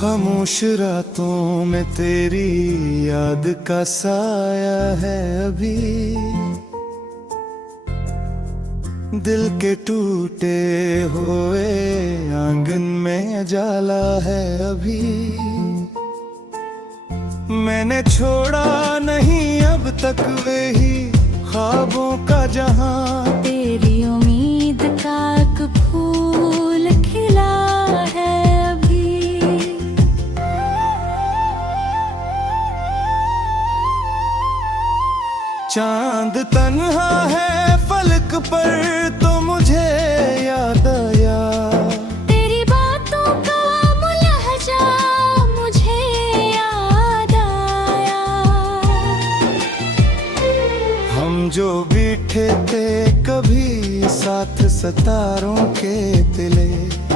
खामोश रातों में तेरी याद का साया है अभी, दिल के टूटे हुए आंगन में जाला है अभी। मैंने छोड़ा नहीं अब तक वही ख्वाबों का जहां, तेरी उम्मीद का एक फूल खिला है अभी। चांद तन्हा है फलक पर तो मुझे याद आया, तेरी बातों का मुलहजा मुझे याद आया। हम जो बैठे थे कभी साथ सितारों के तिले,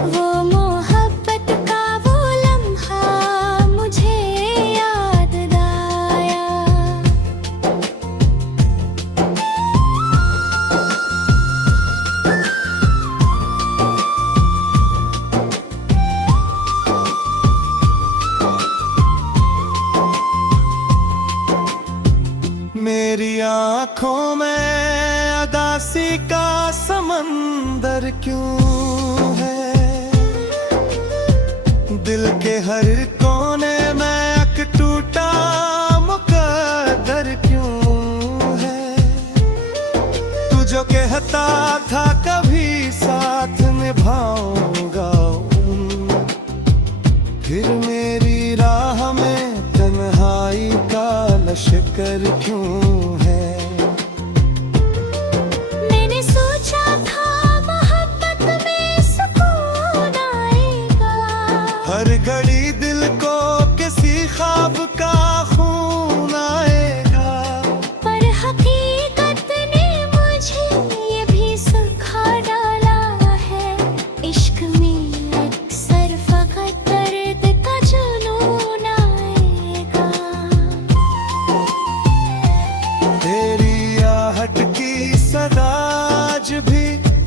वो मोहब्बत का वो लम्हा मुझे याद आया। मेरी आँखों में उदासी का समंदर क्यों है, दिल के हर कोने में एक टूटा मुकद्दर क्यों है। तू जो कहता था कभी साथ निभाऊंगा, फिर मेरी राह में तन्हाई का लश्कर क्यों है। मैंने सोचा था मोहब्बत में सुकून आएगा, हर घड़ी दिल को किसी ख्वाब का खून आएगा, पर हकीकत ने मुझे ये भी सिखा डाला है। इश्क में अक्सर फकत दर्द का जुनून आएगा। तेरी आहट की सदा आज भी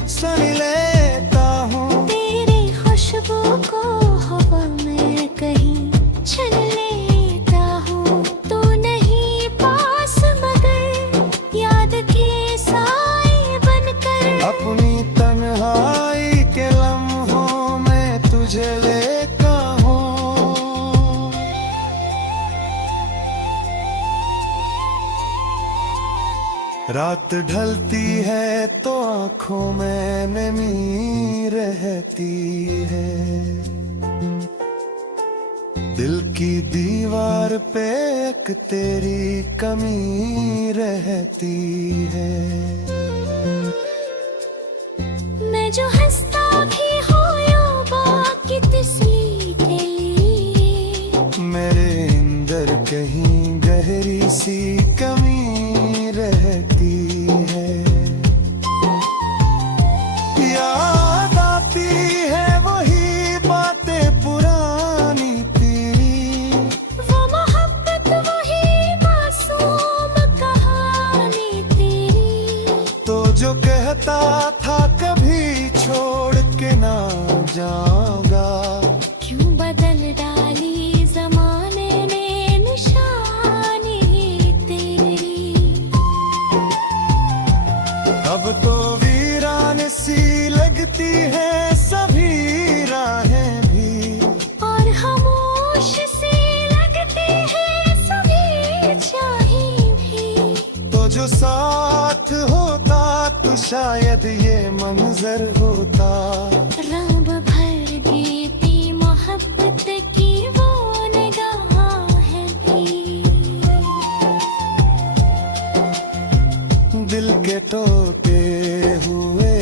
सुन लेता हूँ, तेरी खुशबू को हवा में कहीं छन लेता हूँ। तू नहीं पास मगर याद के साए बनकर, अपनी तन्हाई के लम्हों में तुझे लेता हूँ। रात ढलती है तो आँखों में नमी रहती है, दिल की दीवार पे एक तेरी कमी रहती है। मैं जो हंसता भी हूँ यूं बाकी तस्वीर के लिए, मेरे अंदर कहीं गहरी सी कमी रहती है। याद आती है वही बातें पुरानी तेरी, वो मोहब्बत वही मासूम कहानी तेरी। तो जो कहता था कभी छोड़ के ना जाऊंगा, क्यों बदल डाली जमाने ने निशानी तेरी। अब तो वीरान सी लगती है सभी राहें भी, और खामोश सी लगती है सभी चाहें भी। तो जो साथ होता तो शायद ये मंजर होता। रंग भर देती मोहब्बत की वो निगाहें भी। दिल के टूटे हुए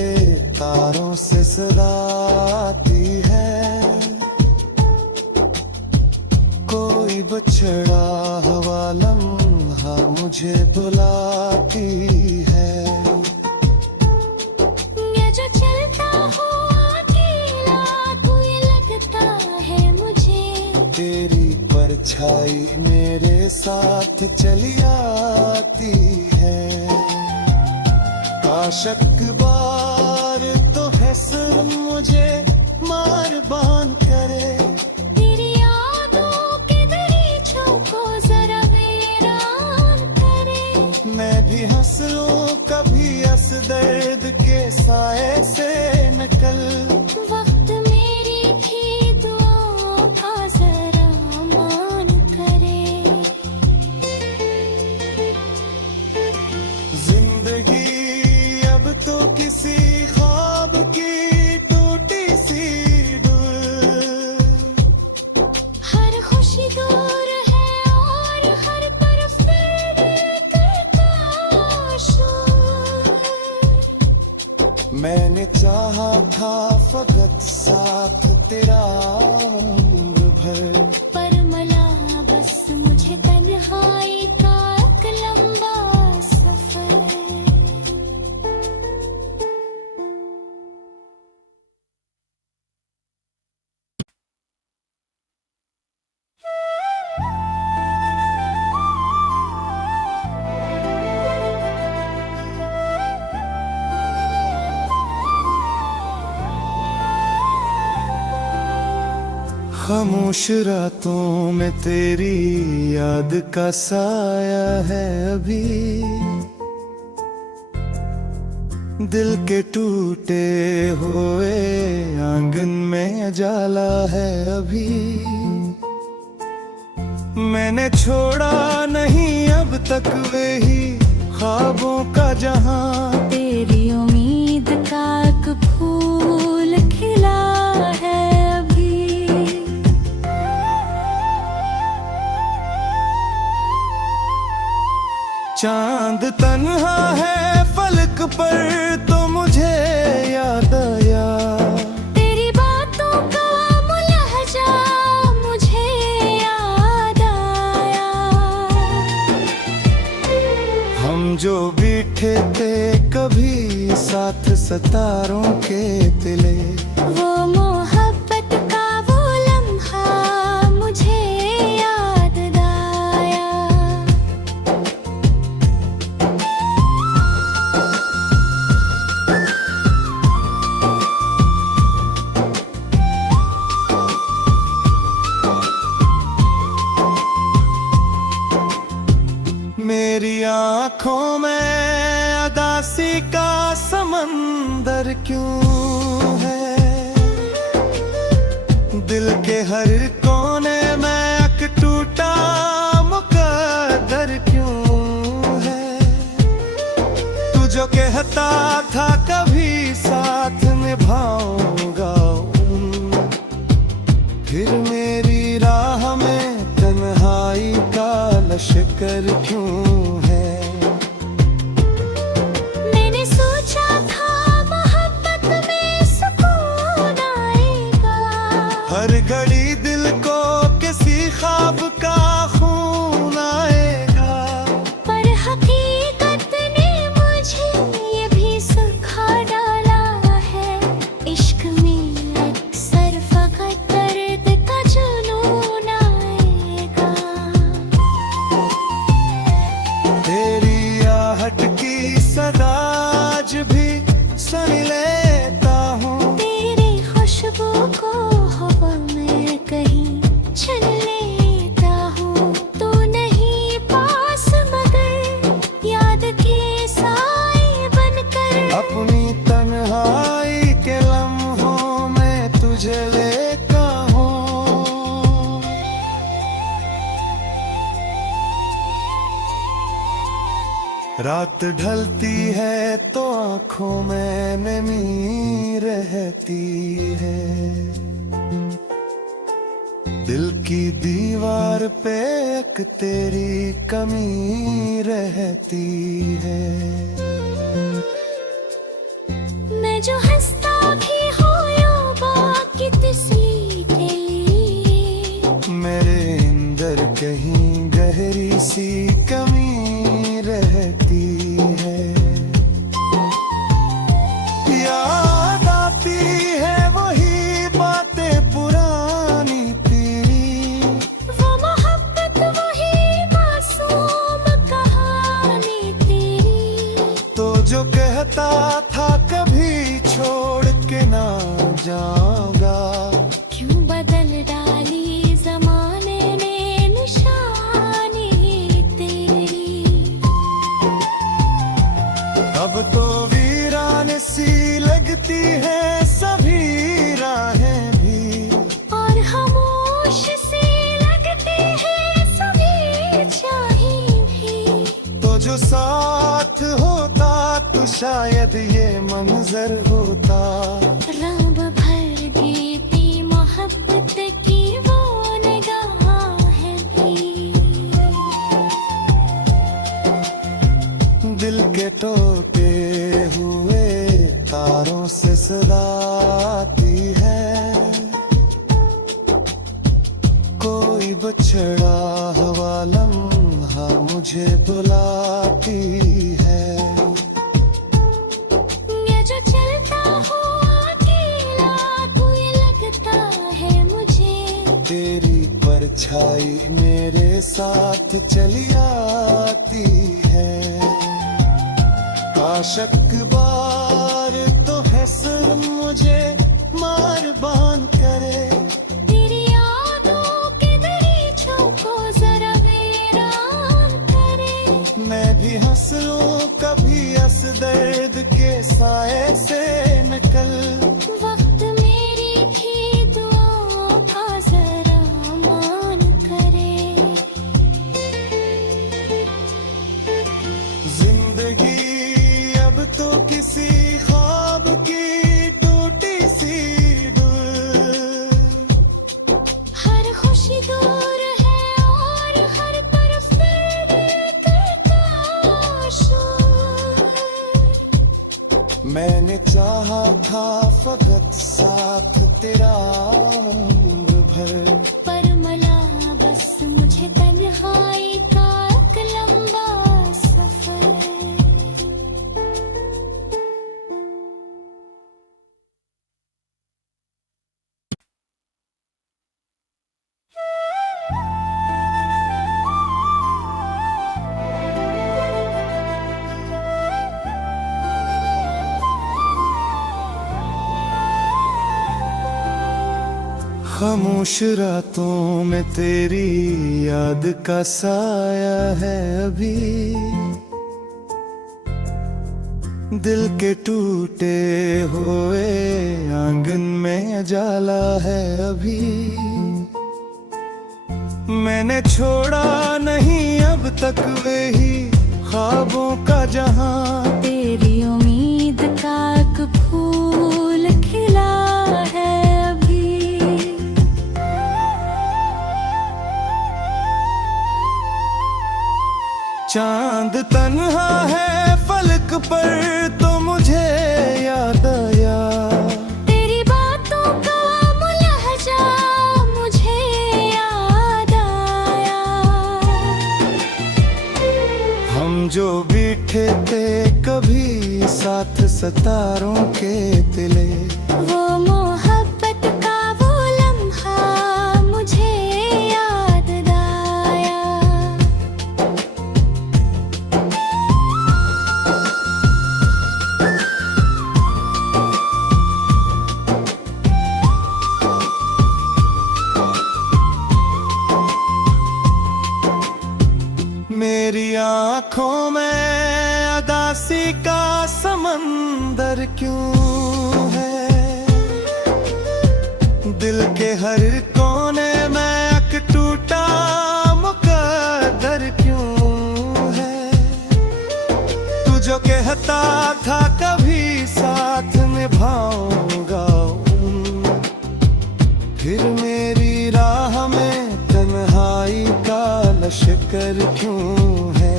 तारों से सदा आती है, कोई बछड़ा हवा लम्हा मुझे बुलाती है। ये जो चलता हो अकेला कोई लगता है मुझे, तेरी परछाई मेरे साथ चली आती है। आशक बार तो है सर मुझे मार बान करे, तेरी दर्द के साए से निकल। वक्त मेरी थी दुआओं का जरा मान करे। जिंदगी अब तो किसी ख्वाब की टूटी सी डोर। हर खुशी दूर है और हर तरफ दर्द का शोर। मैंने चाहा था फकत साथ तेरा उम्र भर। पर मला बस मुझे तन्हाई का एक लंबा सफर। खामोश रातों में तेरी याद का साया है अभी। दिल के टूटे हुए आंगन में जाला है अभी। मैंने छोड़ा नहीं अब तक वही ख्वाबों का जहां। तेरी उम्मीद का एक फूल खिला है अभी। चांद तन्हा है फलक पर तो मुझे याद आया। तेरी बातों का मुलहजा मुझे याद आया। हम जो बैठे थे कभी साथ सितारों के तिले। वो मोहब्बत का वो लम्हा मुझे याद आया। मेरी आँखों में अदासी का समंदर क्यों है। दिल के हर कोने में एक टूटा मुकद्दर क्यों है। तू जो कहता था कभी साथ निभाऊंगा, फिर मेरी राह में तन्हाई का लश्कर क्यों है। मैंने सोचा था मोहब्बत में सुकून आएगा। हर घड़ी दिल को किसी ख्वाब का खून आएगा। पर हकीकत ने मुझे ये भी सिखा डाला है। इश्क में अक्सर फकत दर्द का जुनून आएगा। तेरी आहट की सदाज भी सुन लेता हूँ। तेरी खुशबू को हवा में कहीं छन लेता हूँ। तू नहीं पास मगर याद के साए बनकर। अपनी तन्हाई के लम्हों में तुझे लेता हूँ। रात ढलती है तो आँखों में नमी रहती है। दिल की दीवार पे एक तेरी कमी रहती है। मैं जो हंसता भी हूँ बाकी तिसली के लिए। मेरे अंदर कहीं गहरी सी कमी रहती है। याद आती है वही बातें पुरानी तेरी। वो मोहब्बत वही मासूम कहानी तेरी। तो जो कहता था कभी छोड़ चलती है सभी राहें भी, और खामोश सी लगती है सभी चाहें भी। तो जो साथ होता तो शायद ये मंजर होता। रब भर देती मोहब्बत की वो निगाहें भी। दिल के टूटे हुए तारों से सदाती है, कोई बछड़ा हुआ लम्हा मुझे बुलाती है। ये जो चलता हो अकेला तो ये लगता है मुझे, तेरी परछाई मेरे साथ चली आती है। आशक बार तो है सर मुझे मार बान करे, तेरी यादों के दरीचों को जरा वीरान करे। मैं भी हंस लूं कभी हंस दर्द के साए से निकल। वक्त मेरी भी दुआओं का जरा मान करे। जिंदगी अब तो किसी ख्वाब की टूटी सी डोर, हर खुशी दूर है और हर तरफ दर्द करता शोर। मैंने चाहा था फकत साथ तेरा उम्र भर, पर मला बस मुझे तन्हाई का एक लंबा सफर। खामोश रातों में तेरी याद का साया है अभी, दिल के टूटे हुए आंगन में जाला है अभी। मैंने छोड़ा नहीं अब तक वही ख्वाबों का जहां, तेरी उम्मीद का एक फूल खिला है अभी। चांद तन्हा है फलक पर तो मुझे याद आया, तेरी बातों का मुलहजा मुझे याद आया। हम जो बैठे थे कभी साथ सितारों के तिले, वो मोहब्बत का वो लम्हा मुझे याद आया। मेरी आँखों में अदासी का समंदर क्यों है, दिल के हर कोने में एक टूटा मुकद्दर क्यों है। तू जो कहता था कभी साथ निभाऊंगा, फिर मेरी राह में तन्हाई का लश्कर क्यों है।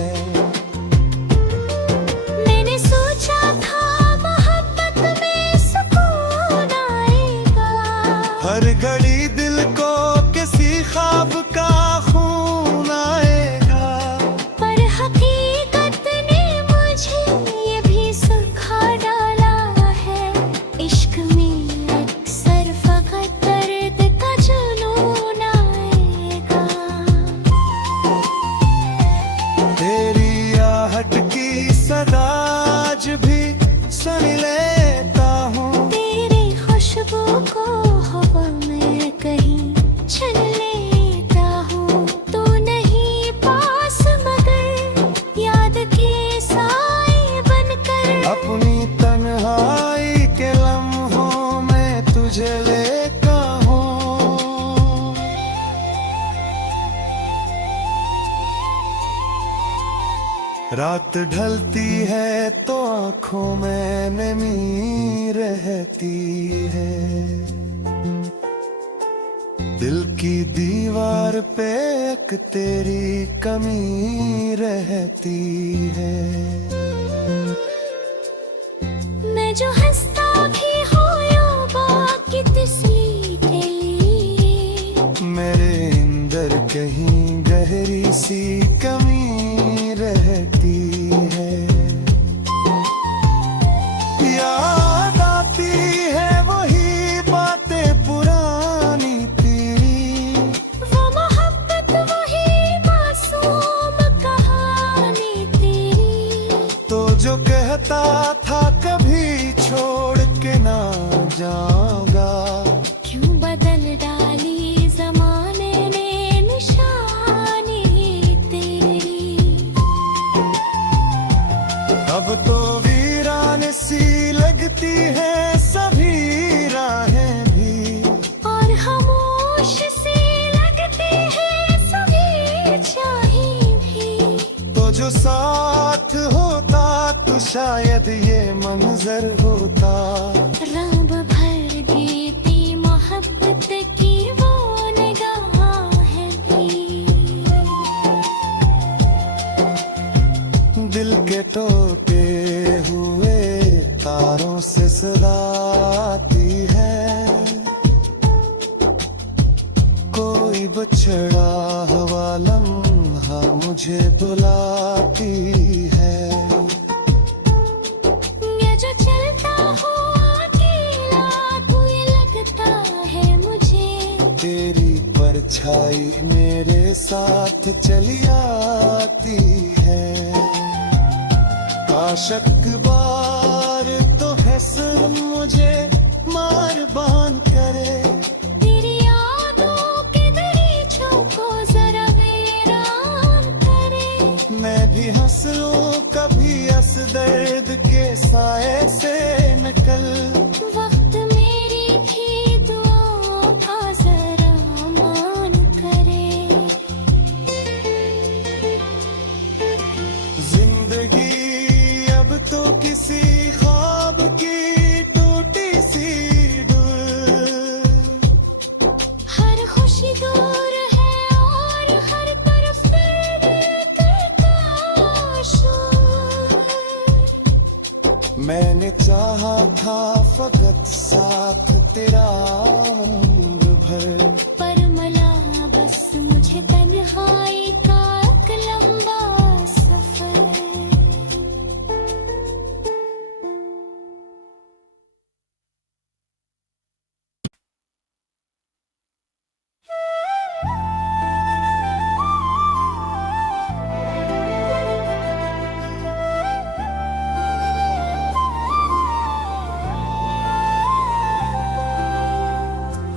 मैंने सोचा था मोहब्बत में सुकून आएगा, हर घड़ी दिल को किसी ख्वाब का खून आएगा, पर हकीकत ने मुझे ये भी सुखा डाला है। इश्क में अक्सर फकत दर्द का जुनून आएगा। रात ढलती है तो आंखों में नमी रहती है, दिल की दीवार पे एक तेरी कमी रहती है। मैं जो हंसता भी हूँ यूं बाकी तिसली के लिए, मेरे अंदर कहीं गहरी सी कमी रहती है। याद आती है वही बातें पुरानी तेरी, वो मोहब्बत वही मासूम कहानी तेरी। तो जो कहता था कभी छोड़ के ना जाऊंगा, क्यों बदल डाली जमाने ने निशानी तेरी। अब तो वीरान सी लगती है सभी राहें भी, और खामोश सी लगती है सभी चाहें भी। तो जो साथ होता तो शायद ये मंजर होता। रंग भर देती मोहब्बत की वो निगाहें भी। दिल के टूटे हुए तारों से सदा आती है, कोई बछड़ा हवा लम्हा मुझे बुलाती है। ये जो चलता हुआ अकेला तू ये लगता है मुझे, तेरी परछाई मेरे साथ चली आती है। आशक बार तो है सर मुझे मार बान करे, तेरी यादों के दरीचों को जरा वीरान करे। मैं भी हंस लूं कभी हंस दर्द के साए से निकल। वक्त मेरी भी दुआओं का जरा मान करे। जिंदगी अब तो किसी ख्वाब की टूटी सी डोर, हर खुशी दूर है और हर तरफ दर्द का शोर। मैंने चाहा था फकत साथ तेरा उम्र भर, पर मला बस मुझे तन्हाई का एक लंबा सफर।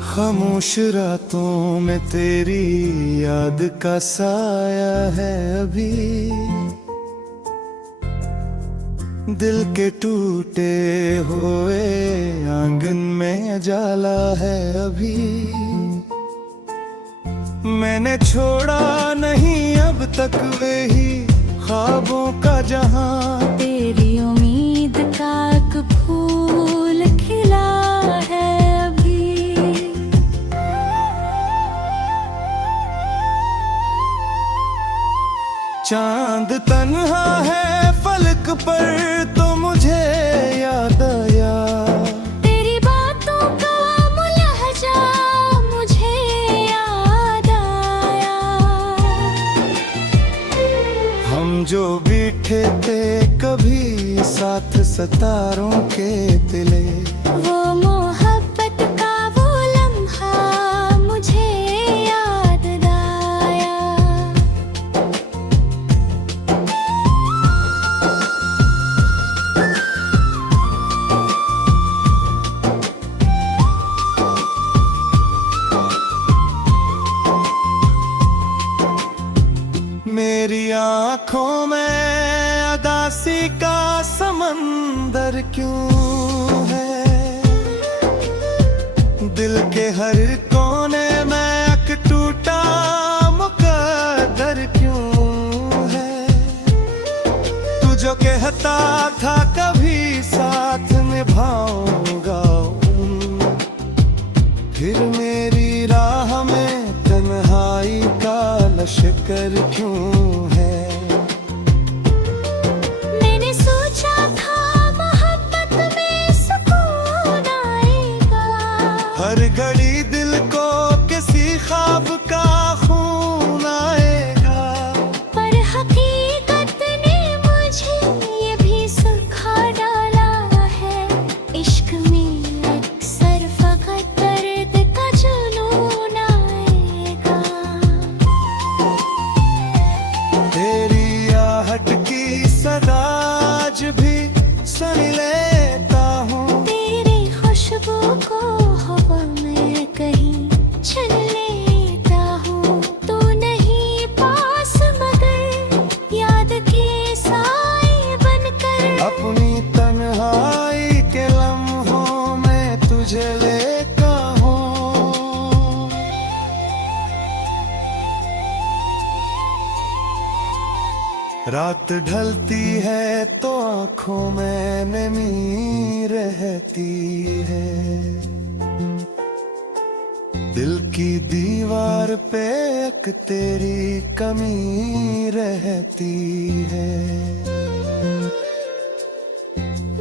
खामोश रातों में तेरी याद का साया है अभी, दिल के टूटे हुए आंगन में जाला है अभी। मैंने छोड़ा नहीं अब तक वही ख्वाबों का जहां, तेरी उम्मीद का एक फूल खिला है अभी। चांद तन्हा है फलक पर तो मुझे याद आया, तेरी बातों का मुलहजा मुझे याद आया। हम जो बैठे थे कभी साथ सितारों के तिले, वो मोहब्बत का वो लम्हा मुझे याद आया। मेरी आंखों में अदासी का समंदर क्यों है, दिल के हर कोने में एक टूटा मुकद्दर क्यों है। कहता था कभी साथ निभाऊंगा, फिर मेरी राह में तन्हाई का लश्कर क्यों है। मैंने सोचा था मोहब्बत में सुकून आएगा, हर घड़ी दिल को किसी ख्वाब का खून आएगा, पर हकीकत ने मुझे ये भी सिखा डाला है, इश्क में अक्सर फकत दर्द का जुनून आएगा। तेरी आहट की सदा आज भी सुन लेता हूँ, तेरी खुशबू को हवा में कहीं छन लेता हूँ। तू नहीं पास मगर याद के साए बनकर, अपनी तन्हाई के लम्हों में तुझे लेता हूँ। रात ढलती है तो आँखों में नमी रहती है, दिल की दीवार पे एक तेरी कमी रहती है।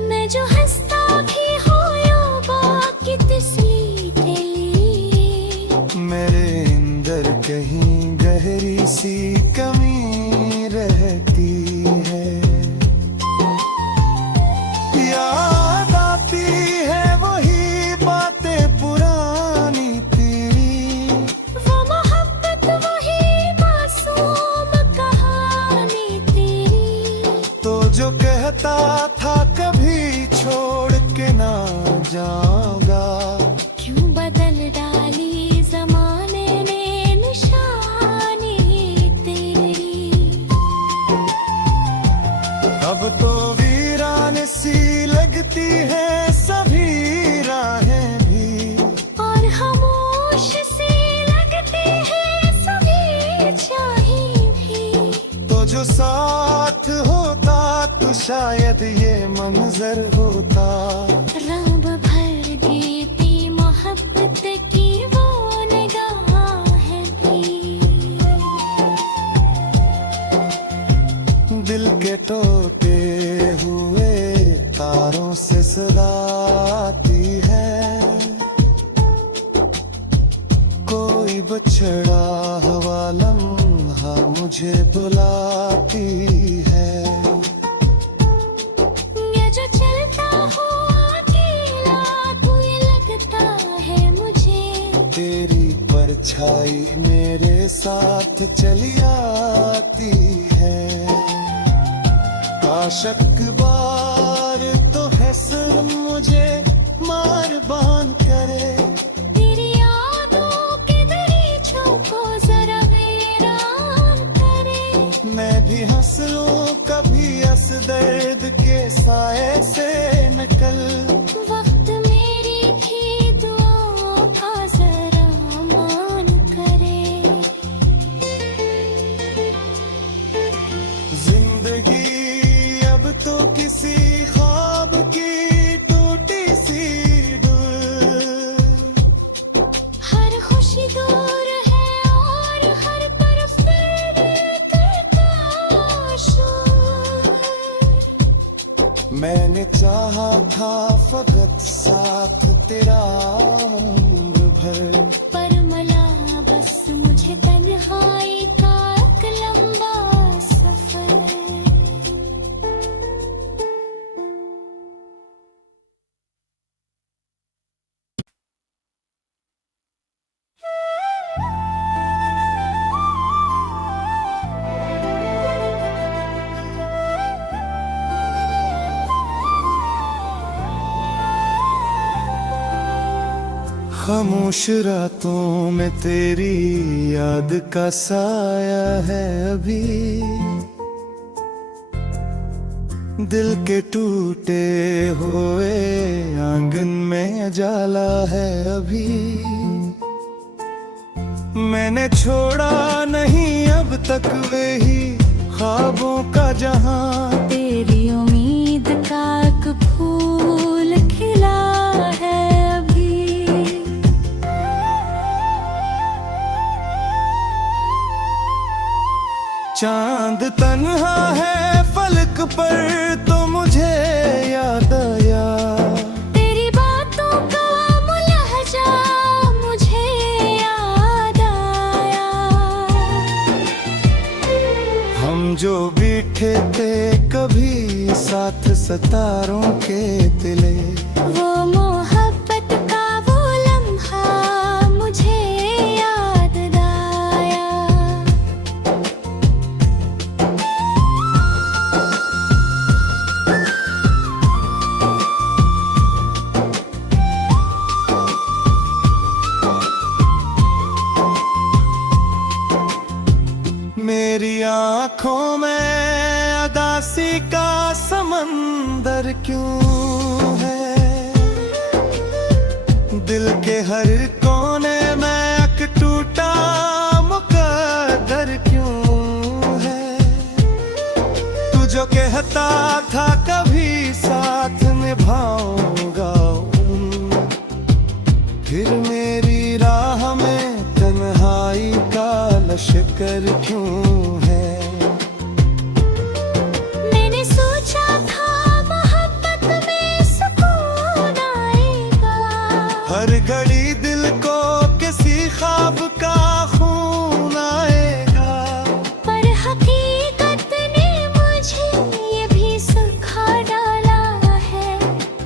मैं जो हंसता भी हूँ यूं बाकी तस्वीर के लिए, मेरे अंदर कहीं गहरी सी कमी रहती है। याद आती है वही बातें पुरानी तेरी, वो मोहब्बत वही मासूम कहानी तेरी, तो जो कहता था कभी छोड़ के ना जाऊंगा, क्यों बदल डाली जमाने ने निशानी तेरी। अब तो वीरान सी लगती है सभी राहें भी, और खामोश सी लगती है सभी चाहें भी, तो जो साथ होता तो शायद ये मंजर होता। रंग भर देती मोहब्बत की वो निगाहें भी, दिल के टूटे हुए तारों से सदा आती है, कोई बछड़ा हुआ लम्हा मुझे बुलाती है। ये जो चलता हुआ अकेला कोई लगता है मुझे, तेरी परछाई मेरे साथ चली आती है। आशक बार तो है सर मुझे मार बान करे, तेरी यादों के दरीचों को जरा वीरान करे। मैं भी हंस लूं कभी हंस दर्द के साए से निकल, वक्त मेरी ही दुआओं का जरा मान करे। जिंदगी अब तो किसी ख्वाब की टूटी सी डोर, हर खुशी दूर है और हर तरफ दर्द करता शोर। मैंने चाहा था फकत साथ तेरा उम्र भर, पर मला बस मुझे तन्हाई का एक लंबा सफर। खामोश रातों में तेरी याद का साया है अभी, दिल के टूटे हुए आंगन में जाला है अभी। मैंने छोड़ा नहीं अब तक वही ख्वाबों का जहां, तेरी उम्मीद चांद तन्हा है फलक पर तो मुझे याद आया, तेरी बातों का मुलहजा मुझे याद आया। हम जो बैठे थे कभी साथ सितारों के तिले, वो मोहब्बत का वो लम्हा मुझे याद आया। मेरी आंखों में उदासी का समंदर क्यों है, दिल के हर कोने में एक टूटा मुकद्दर क्यों है। तू जो कहता था कभी साथ निभाऊंगा, फिर मेरी राह में तन्हाई का लश्कर क्यों है। मैंने सोचा था मोहब्बत में सुकून आएगा, हर घड़ी दिल को किसी ख्वाब का खून आएगा, पर हकीकत ने मुझे ये भी सिखा डाला है,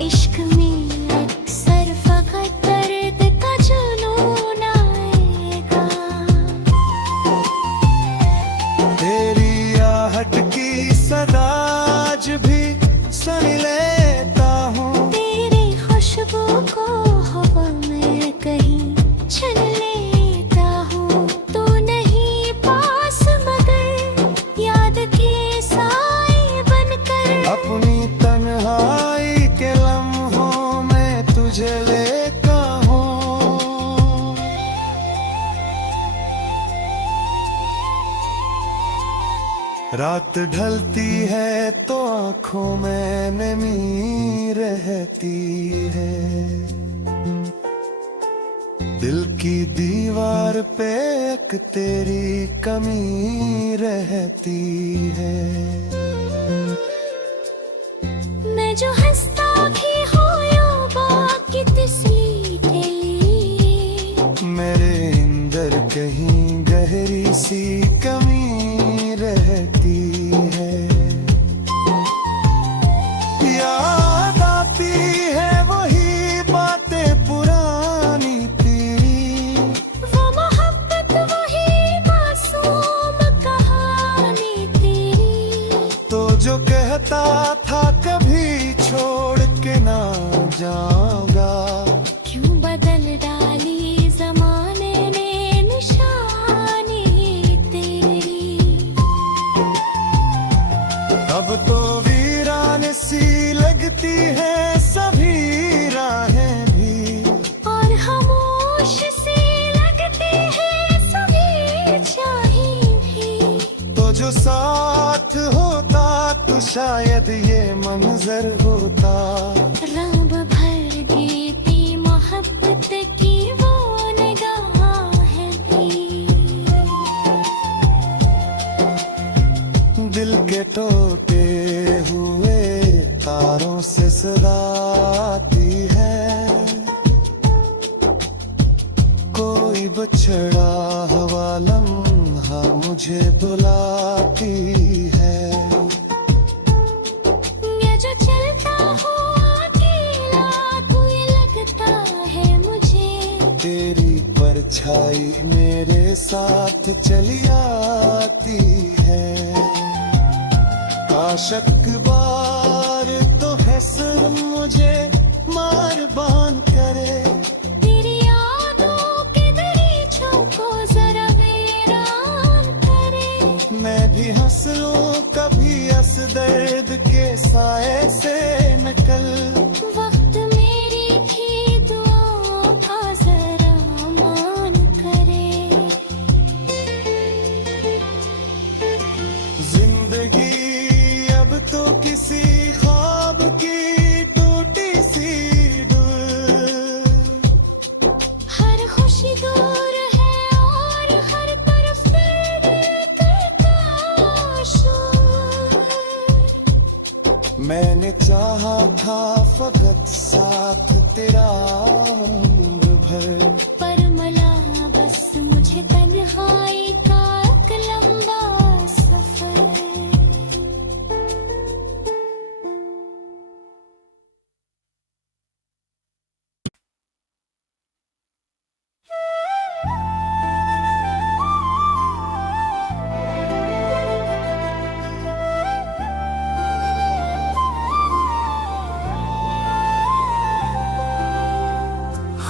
इश्क में अक्सर फकत दर्द का जुनून आएगा। तेरी आहट की सदा आज भी सुन लेता हूँ, तेरी खुशबू को हवा में कहीं छन लेता हूँ। तू नहीं पास मगर याद के साए बनकर, अपनी तन्हाई के लम्हों में तुझे लेता हूँ। रात ढलती है तो आंखों में नमी रहती है, दिल की दीवार पे एक तेरी कमी रहती है। मैं जो हंसता भी हूँ बाकी तस्लीर के लिए, मेरे अंदर कहीं गहरी सी कमी रहती है। याद आती है वही बातें पुरानी तेरी, वो मोहब्बत वही मासूम कहानी तेरी। तो जो कहता था कभी छोड़ के ना जाऊंगा, क्यों बदल डाली जमाने ने निशानी तेरी। अब तो वीरान सी लगती है सभी राहें भी, और खामोश सी लगती है सभी चाहें भी। तो जो साथ होता तो शायद ये मंजर होता। रंग भर देती मोहब्बत की वो निगाहें भी। दिल के टूटे हुए तारों से सदा आती है, कोई बछड़ा हवा लम्हा मुझे बुलाती है। ये जो चलता हुआ अकेला कोई लगता है मुझे, तेरी परछाई मेरे साथ चली आती है। आशक बार तो हसर मुझे मार बान करे, तेरी यादों के दरीचों को जरा वीरान करे। मैं भी हंस लूं कभी हंस दर्द के साए से नकल। वक्त मेरी भी दुआओं का जरा मान करे। जिंदगी अब तो किसी ख्वाब की टूटी सी डोर, हर खुशी दूर है और हर तरफ दर्द का चाहा था फकत साथ तेरा उम्र भर, पर मला बस मुझे तन्हाई का एक लंबा सफर।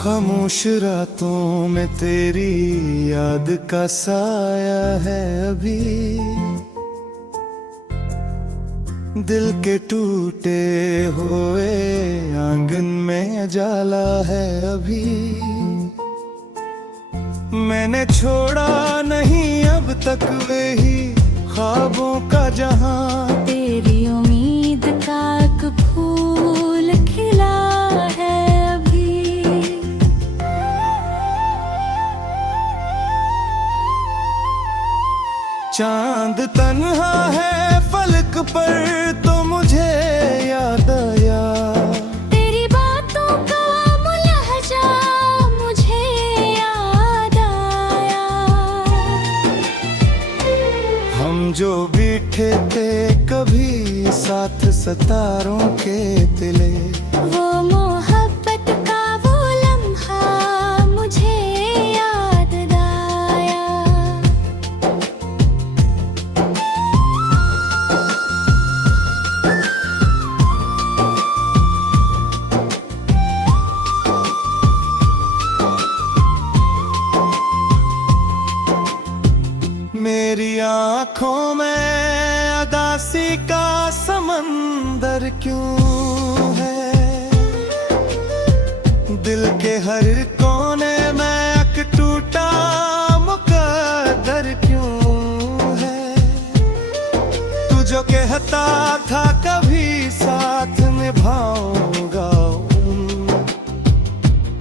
खामोश रातों में तेरी याद का साया है अभी, दिल के टूटे हुए आंगन में जाला है अभी। मैंने छोड़ा नहीं अब तक वही ख्वाबों का जहां, तेरी उम्मीद का एक फूल खिला है अभी। चांद तन्हा है फलक पर तो मुझे याद आया, तेरी बातों का मुलहजा मुझे याद आया। हम जो बैठे थे कभी साथ सितारों के तिले, वो मोहब्बत का वो लम्हा मुझे याद आया। मेरी आँखों में अदासी का समंदर क्यों है, दिल के हर कोने में एक टूटा मुकद्दर क्यों है। तू जो कहता था कभी साथ निभाऊंगा,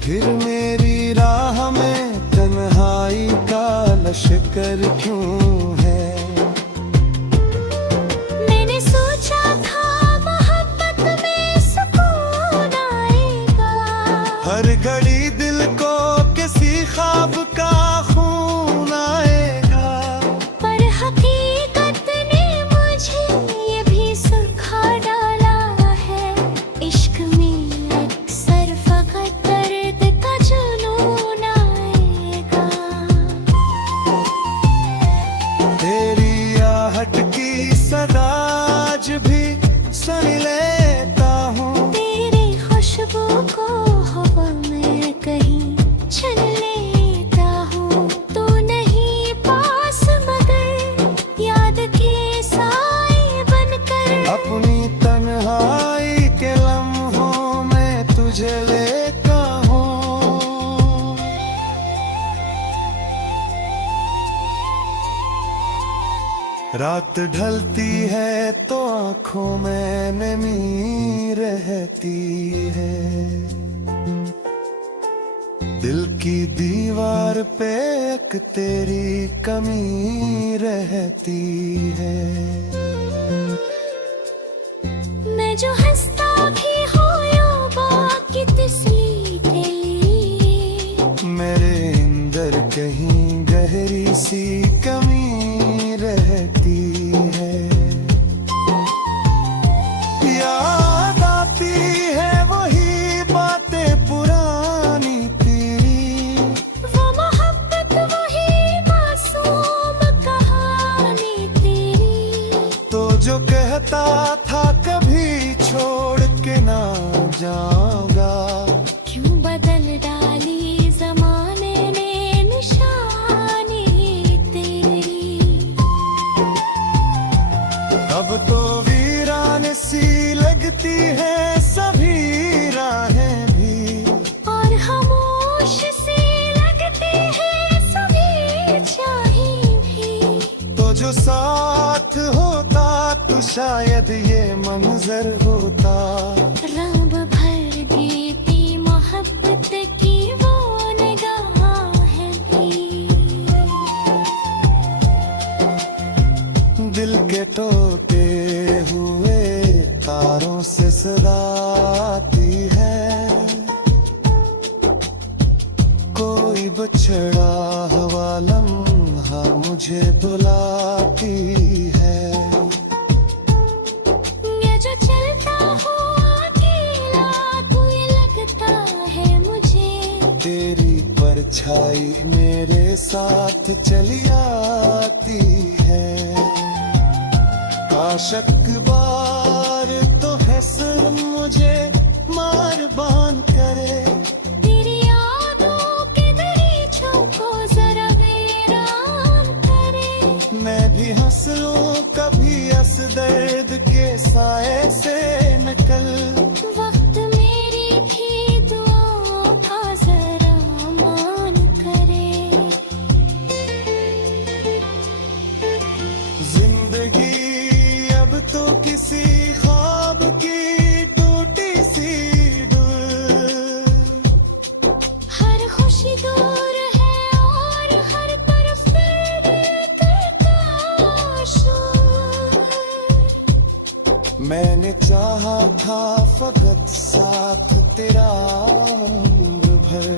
फिर मेरी राह में तन्हाई का लश्कर क्यों है। मैंने सोचा था मोहब्बत में सुकून आएगा, हर घड़ी दिल को किसी ख्वाब का खून आएगा, पर हकीकत ने मुझे ये भी सिखा डाला है। इश्क में अक्सर फकत दर्द का जुनून आएगा। तेरी आहट की सदाज भी सुन लेता हूँ, तेरी खुशबू को हवा में कहीं चुन लेता हूँ। तू नहीं पास मगर याद के साए बनकर, अपनी तन्हाई के लम्हों में तुझे लेता हूँ। रात ढलती है तो आँखों में नमी रहती है, दिल की दीवार पे एक तेरी कमी रहती है। मैं जो हंसता भी हूँ यूं बाकी तस्वीर के लिए, मेरे अंदर कहीं गहरी सी कमी रहती है। याद आती है वही बातें पुरानी तेरी, वो मोहब्बत वही मासूम कहानी तेरी। तो जो कहता था कभी छोड़ के ना जाऊंगा, क्यों बदल डाली जमाने ने निशानी तेरी। अब तो वीरान सी लगती है सभी राहें भी, और खामोश सी लगती है सभी चाहें भी। तो जो साथ होता तो शायद ये मंजर होता। रंग भर देती मोहब्बत की वो निगाहें भी। दिल के टूटे हुए तारों से बुलाती है। मैं जो चलता हूँ अकेला तू ये लगता है मुझे। तेरी परछाई मेरे साथ चली आती है। काशक बार तो है सर मुझे मार बान करे। तेरी यादों के दरीचों को जरा वीरान करे। मैं भी हंस लूं कभी हंस दर्द के साए से निकल। वक्त मेरी भी दुआओं का जरा मान करे। जिंदगी अब तो किसी ख्वाब की टूटी सी डोर। हर खुशी दूर है और हर तरफ दर्द का शोर। मैंने चाहा था फकत साथ तेरा उम्र भर।